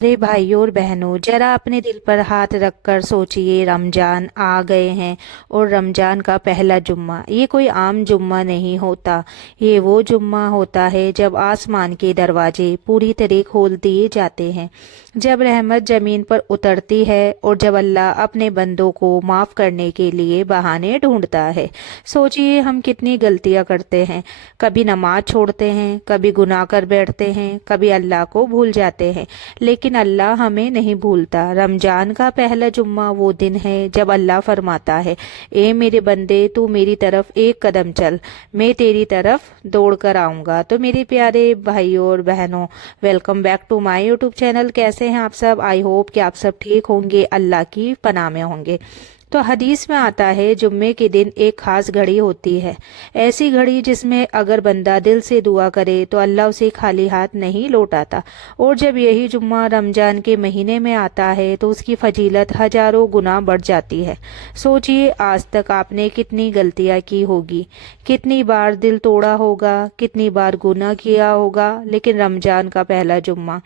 अरे भाइयों और बहनों, जरा अपने दिल पर हाथ रखकर सोचिए। रमजान आ गए हैं और रमजान का पहला जुम्मा ये कोई आम जुम्मा नहीं होता। ये वो जुम्मा होता है जब आसमान के दरवाजे पूरी तरह खोल दिए जाते हैं, जब रहमत जमीन पर उतरती है और जब अल्लाह अपने बंदों को माफ़ करने के लिए बहाने ढूंढता है। सोचिए हम कितनी गलतियां करते हैं। कभी नमाज छोड़ते हैं, कभी गुनाह कर बैठते हैं, कभी अल्लाह को भूल जाते हैं, लेकिन अल्लाह हमें नहीं भूलता। रमजान का पहला जुम्मा वो दिन है जब अल्लाह फरमाता है, ए मेरे बंदे, तू मेरी तरफ एक कदम चल, मैं तेरी तरफ दौड़ कर आऊँगा। तो मेरे प्यारे भाइयों और बहनों, welcome back to my YouTube channel. कैसे हैं आप सब? आई होप कि आप सब ठीक होंगे, अल्लाह की पनाह में होंगे। तो हदीस में आता है जुम्मे के दिन एक खास घड़ी होती है, ऐसी घड़ी जिसमें अगर बंदा दिल से दुआ करे तो अल्लाह उसे खाली हाथ नहीं लौटाता। और जब यही जुम्मा रमजान के महीने में आता है तो उसकी फजीलत हजारों गुना बढ़ जाती है। सोचिए आज तक आपने कितनी गलतियां की होगी, कितनी बार दिल तोड़ा होगा, कितनी बार गुनाह किया होगा, लेकिन रमजान का पहला जुम्मा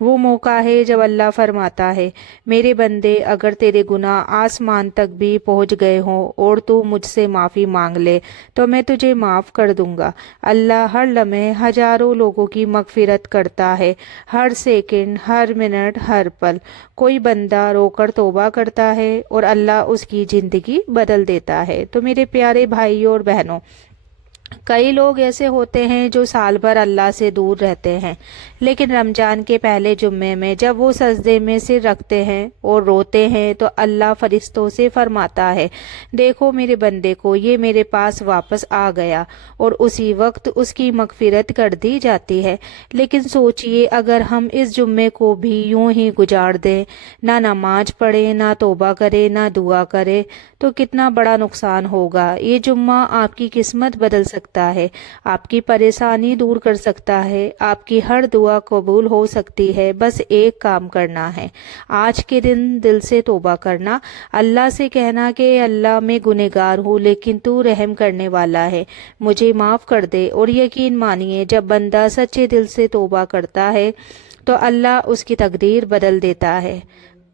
वो मौका है जब अल्लाह फरमाता है, मेरे बंदे, अगर तेरे गुनाह आसमान तक भी पहुंच गए हों और तू मुझसे माफ़ी मांग ले तो मैं तुझे माफ़ कर दूंगा। अल्लाह हर लम्हे हजारों लोगों की मगफिरत करता है, हर सेकंड, हर मिनट, हर पल। कोई बंदा रोकर तौबा करता है और अल्लाह उसकी ज़िंदगी बदल देता है। तो मेरे प्यारे भाइयों और बहनों, कई लोग ऐसे होते हैं जो साल भर अल्लाह से दूर रहते हैं, लेकिन रमजान के पहले जुम्मे में जब वो सजदे में सिर रखते हैं और रोते हैं तो अल्लाह फरिश्तों से फरमाता है, देखो मेरे बंदे को, ये मेरे पास वापस आ गया, और उसी वक्त उसकी मगफिरत कर दी जाती है। लेकिन सोचिए अगर हम इस जुम्मे को भी यूं ही गुजार दें, ना नमाज पढ़े, ना तौबा करे, ना दुआ करे, तो कितना बड़ा नुकसान होगा। ये जुम्मा आपकी किस्मत बदल सकता है, आपकी परेशानी दूर कर सकता है, आपकी हर दुआ कबूल हो सकती है। बस एक काम करना है, आज के दिन दिल से तौबा करना, अल्लाह से कहना कि अल्लाह मैं गुनहगार हूँ लेकिन तू रहम करने वाला है, मुझे माफ़ कर दे। और यकीन मानिए जब बंदा सच्चे दिल से तौबा करता है तो अल्लाह उसकी तकदीर बदल देता है।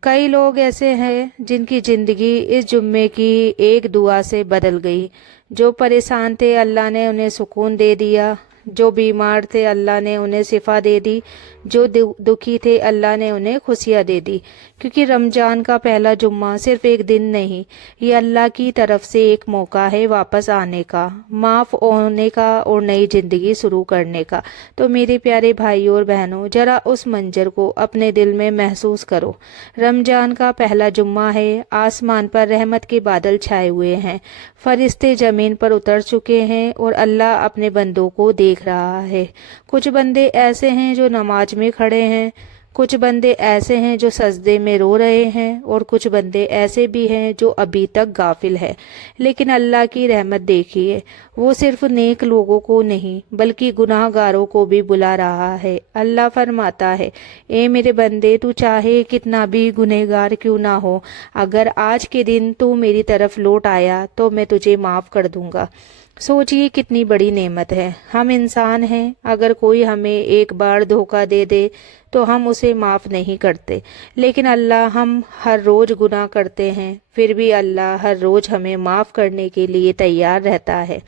कई लोग ऐसे हैं जिनकी ज़िंदगी इस जुम्मे की एक दुआ से बदल गई। जो परेशान थे अल्लाह ने उन्हें सुकून दे दिया, जो बीमार थे अल्लाह ने उन्हें शिफा दे दी, जो दुखी थे अल्लाह ने उन्हें खुशियाँ दे दी। क्योंकि रमजान का पहला जुम्मा सिर्फ एक दिन नहीं, ये अल्लाह की तरफ से एक मौका है वापस आने का, माफ़ होने का और नई ज़िंदगी शुरू करने का। तो मेरे प्यारे भाइयों और बहनों, ज़रा उस मंजर को अपने दिल में महसूस करो। रमजान का पहला जुम्मा है, आसमान पर रहमत के बादल छाए हुए हैं, फरिश्ते ज़मीन पर उतर चुके हैं और अल्लाह अपने बंदों को देख रहा है। कुछ बंदे ऐसे हैं जो नमाज में खड़े हैं, कुछ बंदे ऐसे हैं जो सजदे में रो रहे हैं, और कुछ बंदे ऐसे भी हैं जो अभी तक गाफिल है। लेकिन अल्लाह की रहमत देखिए, वो सिर्फ नेक लोगों को नहीं बल्कि गुनाहगारों को भी बुला रहा है। अल्लाह फरमाता है, ए मेरे बंदे, तू चाहे कितना भी गुनहगार क्यों ना हो, अगर आज के दिन तू मेरी तरफ लौट आया तो मैं तुझे माफ़ कर दूंगा। सोचिए कितनी बड़ी नेमत है। हम इंसान हैं, अगर कोई हमें एक बार धोखा दे दे तो हम उसे माफ़ नहीं करते, लेकिन अल्लाह, हम हर रोज़ गुनाह करते हैं, फिर भी अल्लाह हर रोज़ हमें माफ़ करने के लिए तैयार रहता है।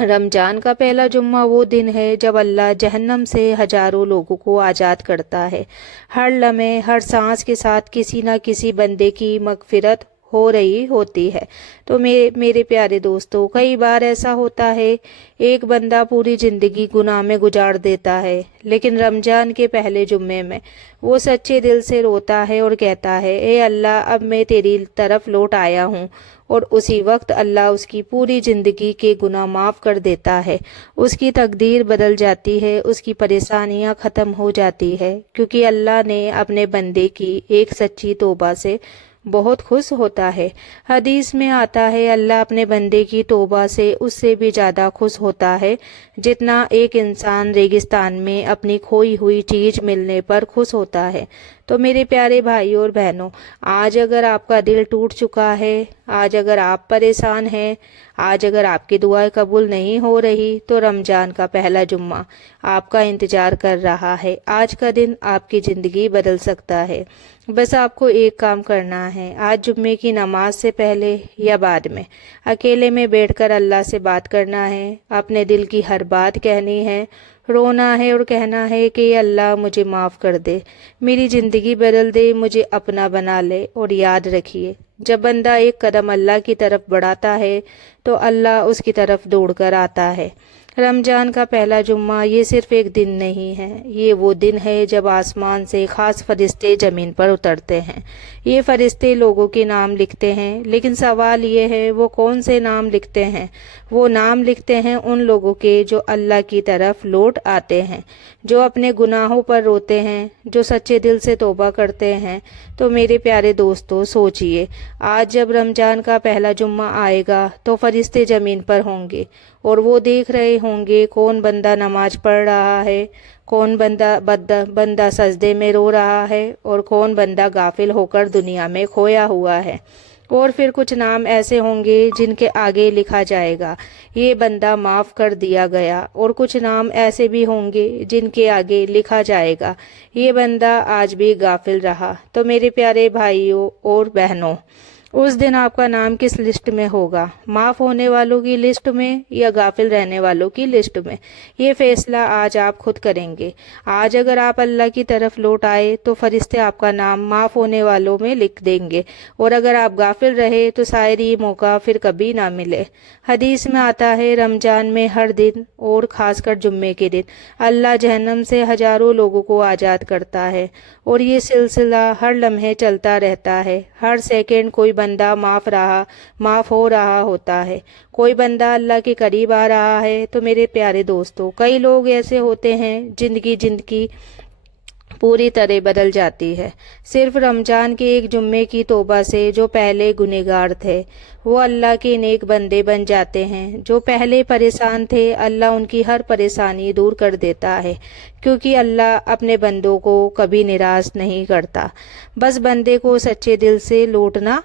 रमजान का पहला जुम्मा वो दिन है जब अल्लाह जहन्नम से हजारों लोगों को आज़ाद करता है। हर लम्हे, हर सांस के साथ किसी न किसी बंदे की मगफिरत हो रही होती है। तो मेरे प्यारे दोस्तों, कई बार ऐसा होता है एक बंदा पूरी ज़िंदगी गुनाह में गुजार देता है, लेकिन रमज़ान के पहले जुम्मे में वो सच्चे दिल से रोता है और कहता है, ए अल्लाह, अब मैं तेरी तरफ लौट आया हूँ। और उसी वक्त अल्लाह उसकी पूरी ज़िंदगी के गुनाह माफ़ कर देता है, उसकी तकदीर बदल जाती है, उसकी परेशानियाँ ख़त्म हो जाती है, क्योंकि अल्लाह ने अपने बंदे की एक सच्ची तौबा से बहुत खुश होता है। हदीस में आता है, अल्लाह अपने बंदे की तौबा से उससे भी ज़्यादा खुश होता है जितना एक इंसान रेगिस्तान में अपनी खोई हुई चीज़ मिलने पर खुश होता है। तो मेरे प्यारे भाइयों और बहनों, आज अगर आपका दिल टूट चुका है, आज अगर आप परेशान हैं, آج اگر آپ کی دعائیں قبول نہیں ہو رہی تو رمضان کا پہلا جمعہ آپ کا انتظار کر رہا ہے۔ آج کا دن آپ کی زندگی بدل سکتا ہے۔ بس آپ کو ایک کام کرنا ہے، آج جمعے کی نماز سے پہلے یا بعد میں اکیلے میں بیٹھ کر اللہ سے بات کرنا ہے، اپنے دل کی ہر بات کہنی ہے، رونا ہے اور کہنا ہے کہ اللہ مجھے معاف کر دے، میری زندگی بدل دے، مجھے اپنا بنا لے۔ اور یاد رکھیے، جب بندہ ایک قدم اللہ کی طرف بڑھاتا ہے تو اللہ اس کی طرف دوڑ کر آتا ہے۔ رمضان کا پہلا جمعہ یہ صرف ایک دن نہیں ہے، یہ وہ دن ہے جب آسمان سے خاص فرشتے زمین پر اترتے ہیں۔ یہ فرشتے لوگوں کے نام لکھتے ہیں، لیکن سوال یہ ہے وہ کون سے نام لکھتے ہیں؟ وہ نام لکھتے ہیں ان لوگوں کے جو اللہ کی طرف لوٹ آتے ہیں، جو اپنے گناہوں پر روتے ہیں، جو سچے دل سے توبہ کرتے ہیں۔ تو میرے پیارے دوستو، سوچئے، آج جب رمضان کا پہلا جمعہ آئے گا تو فرشتے زمین پر ہوں گے اور وہ دیکھ رہے ہوں گے کون بندہ نماز پڑھ رہا ہے، کون بندہ سجدے میں رو رہا ہے اور کون بندہ غافل ہو کر دنیا میں کھویا ہوا ہے۔ اور پھر کچھ نام ایسے ہوں گے جن کے آگے لکھا جائے گا یہ بندہ معاف کر دیا گیا، اور کچھ نام ایسے بھی ہوں گے جن کے آگے لکھا جائے گا یہ بندہ آج بھی غافل رہا۔ تو میرے پیارے بھائیوں اور بہنوں، اس دن آپ کا نام کس لسٹ میں ہوگا؟ معاف ہونے والوں کی لسٹ میں یا غافل رہنے والوں کی لسٹ میں؟ یہ فیصلہ آج آپ خود کریں گے۔ آج اگر آپ اللہ کی طرف لوٹ آئے تو فرشتے آپ کا نام معاف ہونے والوں میں لکھ دیں گے، اور اگر آپ غافل رہے تو شاید یہ موقع پھر کبھی نہ ملے۔ حدیث میں آتا ہے رمضان میں ہر دن اور خاص کر جمعے کے دن اللہ جہنم سے ہزاروں لوگوں کو آزاد کرتا ہے، اور یہ سلسلہ ہر لمحے چلتا رہتا ہے۔ ہر سیکنڈ کوئی بندہ معاف ہو رہا ہوتا ہے، کوئی بندہ اللہ کے قریب آ رہا ہے۔ تو میرے پیارے دوستو، کئی لوگ ایسے ہوتے ہیں زندگی پوری طرح بدل جاتی ہے صرف رمضان کے ایک جمعے کی توبہ سے۔ جو پہلے گنہگار تھے وہ اللہ کے نیک بندے بن جاتے ہیں، جو پہلے پریشان تھے اللہ ان کی ہر پریشانی دور کر دیتا ہے، کیونکہ اللہ اپنے بندوں کو کبھی نراش نہیں کرتا، بس بندے کو سچے دل سے لوٹنا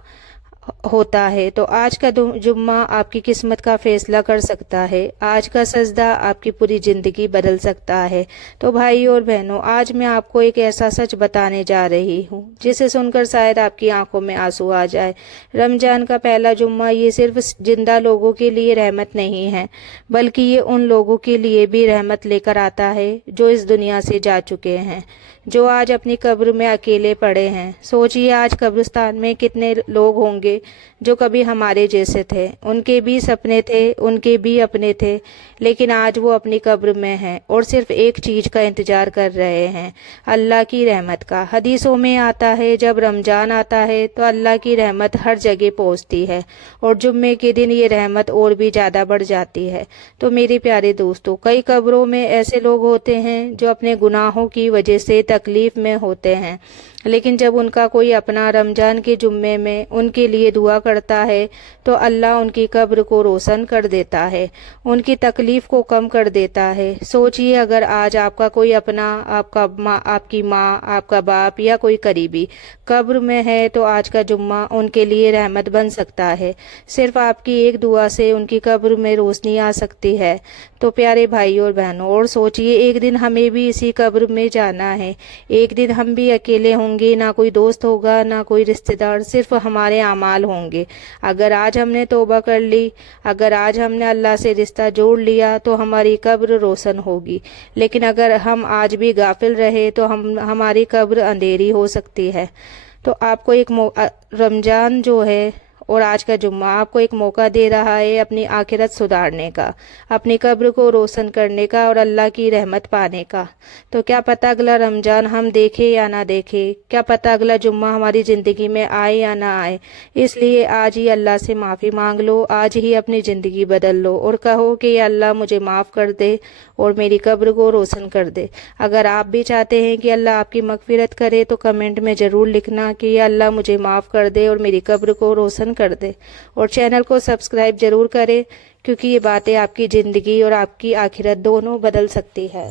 ہوتا ہے۔ تو آج کا جمعہ آپ کی قسمت کا فیصلہ کر سکتا ہے، آج کا سجدہ آپ کی پوری زندگی بدل سکتا ہے۔ تو بھائی اور بہنوں، آج میں آپ کو ایک ایسا سچ بتانے جا رہی ہوں جسے سن کر شاید آپ کی آنکھوں میں آنسو آ جائے۔ رمضان کا پہلا جمعہ یہ صرف زندہ لوگوں کے لیے رحمت نہیں ہے، بلکہ یہ ان لوگوں کے لیے بھی رحمت لے کر آتا ہے جو اس دنیا سے جا چکے ہیں، جو آج اپنی قبر میں اکیلے پڑے ہیں۔ سوچئے آج قبرستان میں کتنے لوگ ہوں گے جو کبھی ہمارے جیسے تھے، ان کے بھی سپنے تھے، ان کے بھی اپنے تھے، لیکن آج وہ اپنی قبر میں ہیں اور صرف ایک چیز کا انتظار کر رہے ہیں، اللہ کی رحمت کا۔ حدیثوں میں آتا ہے جب رمضان آتا ہے تو اللہ کی رحمت ہر جگہ پہنچتی ہے، اور جمعے کے دن یہ رحمت اور بھی زیادہ بڑھ جاتی ہے۔ تو میرے پیارے دوستو، کئی قبروں میں ایسے لوگ ہوتے ہیں جو اپنے گناہوں کی وجہ سے تکلیف میں ہوتے ہیں، لیکن جب ان کا کوئی اپنا رمضان کے جمعے میں ان کے لیے دعا کرتا ہے تو اللہ ان کی قبر کو روشن کر دیتا ہے، ان کی تکلیف کو کم کر دیتا ہے۔ سوچئے اگر آج آپ کا کوئی اپنا، آپ کی ماں، آپ کا باپ یا کوئی قریبی قبر میں ہے تو آج کا جمعہ ان کے لیے رحمت بن سکتا ہے، صرف آپ کی ایک دعا سے ان کی قبر میں روشنی آ سکتی ہے۔ تو پیارے بھائی اور بہنوں، اور سوچئے ایک دن ہمیں بھی اسی قبر میں جانا ہے، ایک دن ہم بھی اکیلے ہوں گے، نہ کوئی دوست ہوگا نہ کوئی رشتہ دار، صرف ہمارے اعمال ہوں گے۔ اگر آج ہم نے توبہ کر لی، اگر آج ہم نے اللہ سے رشتہ جوڑ لیا تو ہماری قبر روشن ہوگی، لیکن اگر ہم آج بھی غافل رہے تو ہماری قبر اندھیری ہو سکتی ہے۔ تو آپ کو ایک رمضان جو ہے اور آج کا جمعہ آپ کو ایک موقع دے رہا ہے اپنی آخرت سدھارنے کا، اپنی قبر کو روشن کرنے کا اور اللہ کی رحمت پانے کا۔ تو کیا پتہ اگلا رمضان ہم دیکھیں یا نہ دیکھیں، کیا پتہ اگلا جمعہ ہماری زندگی میں آئے یا نہ آئے، اس لیے آج ہی اللہ سے معافی مانگ لو، آج ہی اپنی زندگی بدل لو اور کہو کہ یا اللہ مجھے معاف کر دے اور میری قبر کو روشن کر دے۔ اگر آپ بھی چاہتے ہیں کہ اللہ آپ کی مغفرت کرے تو کمنٹ میں ضرور لکھنا کہ یا اللہ مجھے معاف کر دے اور میری قبر کو روشن کر دے، اور چینل کو سبسکرائب ضرور کریں، کیونکہ یہ باتیں آپ کی زندگی اور آپ کی آخرت دونوں بدل سکتی ہے۔